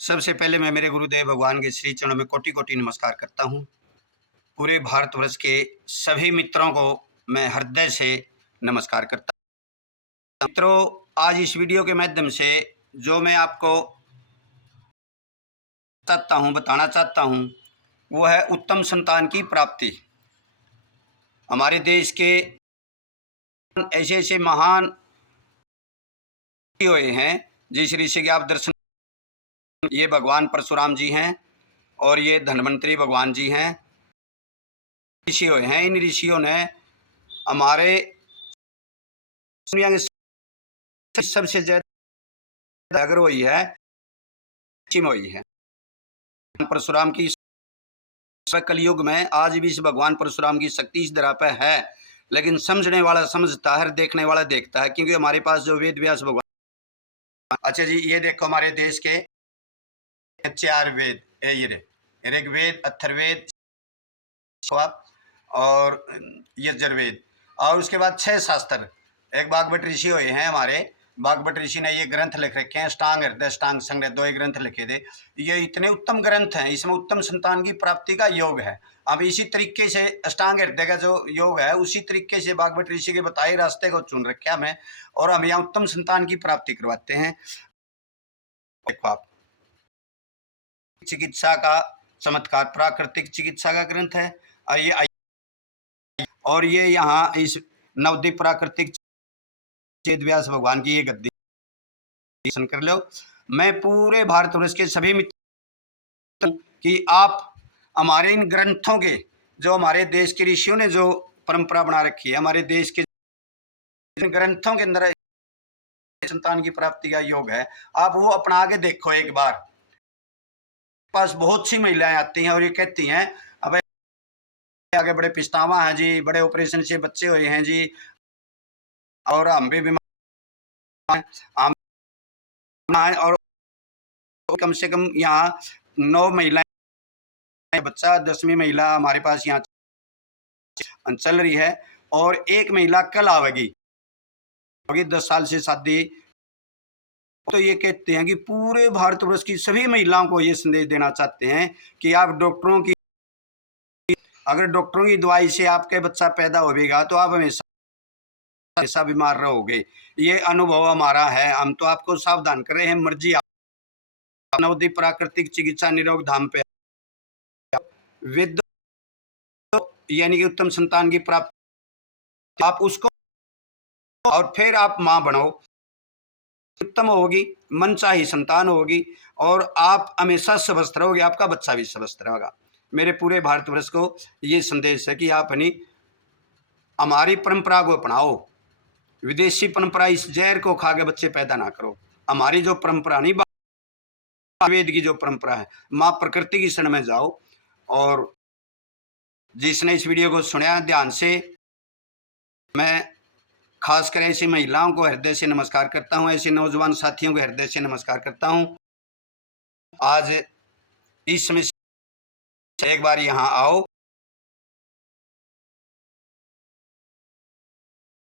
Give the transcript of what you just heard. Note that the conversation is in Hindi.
सबसे पहले मैं मेरे गुरुदेव भगवान के श्री चरणों में कोटि-कोटि नमस्कार करता हूँ। पूरे भारतवर्ष के सभी मित्रों को मैं हृदय से नमस्कार करता हूँ। मित्रों, आज इस वीडियो के माध्यम से जो मैं आपको बताना चाहता हूँ, वो है उत्तम संतान की प्राप्ति। हमारे देश के ऐसे-ऐसे महान हुए हैं, जिस ऋषि के आप दर्शन, ये भगवान परशुराम जी हैं और ये धन्वंतरी भगवान जी हैं। ऋषि हुए हैं, इन ऋषियों ने हमारे दुनिया के सबसे ज्यादा अगर हुई है हुई है परशुराम की। कलयुग में आज भी इस भगवान परशुराम की शक्ति इस तरह पे है, लेकिन समझने वाला समझता है, देखने वाला देखता है, क्योंकि हमारे पास जो वेद व्यास भगवान। अच्छा जी, ये देखो हमारे देश के 4 वेद, ये ऋग्वेद, अथर्ववेद और यजुर्वेद, और उसके बाद 6 शास्त्र। एक बागवट ऋषि हुए हैं हमारे, बागवट ऋषि ने ये ग्रंथ लिख रखे हैं, अष्टांग हृदय, अष्टांग संग्रह, 2 ग्रंथ लिखे थे। ये इतने उत्तम ग्रंथ हैं, इसमें उत्तम संतान की प्राप्ति का योग है। अब इसी तरीके से अष्टांग हृदय का जो योग है, उसी तरीके से बागवट ऋषि के बताए रास्ते को चुन रखा हमें, और हम यहाँ उत्तम संतान की प्राप्ति करवाते हैं। देखो आप, चिकित्सा का चमत्कार प्राकृतिक चिकित्सा का ग्रंथ है, और ये यहाँ इस नवद्वीप प्राकृतिक वेद व्यास भगवान की ये गद्दी कर लो। मैं पूरे भारतवर्ष के सभी मित्रों कि आप हमारे इन ग्रंथों के, जो हमारे देश के ऋषियों ने जो परंपरा बना रखी है, हमारे देश के ग्रंथों के अंदर संतान की प्राप्ति का योग है, आप वो अपना के देखो एक बार। पास बहुत सी महिलाएं आती हैं और ये कहती हैं, अब आगे बड़े पिछतावा हैं जी, बड़े ऑपरेशन से बच्चे हुए हैं जी, और हम भी बीमार, और कम से कम यहाँ 9 महिलाएं, बच्चा 10वीं महिला हमारे पास यहाँ चल रही है, और एक महिला कल आवेगी, 10 साल से शादी। तो ये कहते हैं कि पूरे भारतवर्ष की सभी महिलाओं को ये संदेश देना चाहते हैं कि आप डॉक्टरों की, अगर डॉक्टरों की दवाई से आपके बच्चा पैदा होगा तो आप हमेशा बीमार रहोगे। ये अनुभव हमारा है, हम तो आपको सावधान कर रहे हैं। मर्जी नवद्वीप प्राकृतिक चिकित्सा निरोग धाम पे विद यानी कि उत्तम संतान की प्राप्ति, आप उसको और फिर आप मां बनो, उत्तम होगी, मनचाही संतान होगी, और आप हमेशा स्वस्थ रहोगे, आपका बच्चा भी स्वस्थ रहेगा। मेरे पूरे भारतवर्ष को ये संदेश है कि आप हमारी परंपरा को अपनाओ, विदेशी परंपरा इस जहर को खा के बच्चे पैदा ना करो। हमारी जो परंपरा नहीं, वेद की जो परंपरा है, माँ प्रकृति की शरण में जाओ। और जिसने इस वीडियो को सुना ध्यान से, मैं खासकर ऐसी महिलाओं को हृदय से नमस्कार करता हूँ, ऐसे नौजवान साथियों को हृदय से नमस्कार करता हूँ। आज इस समय एक बार यहाँ आओ,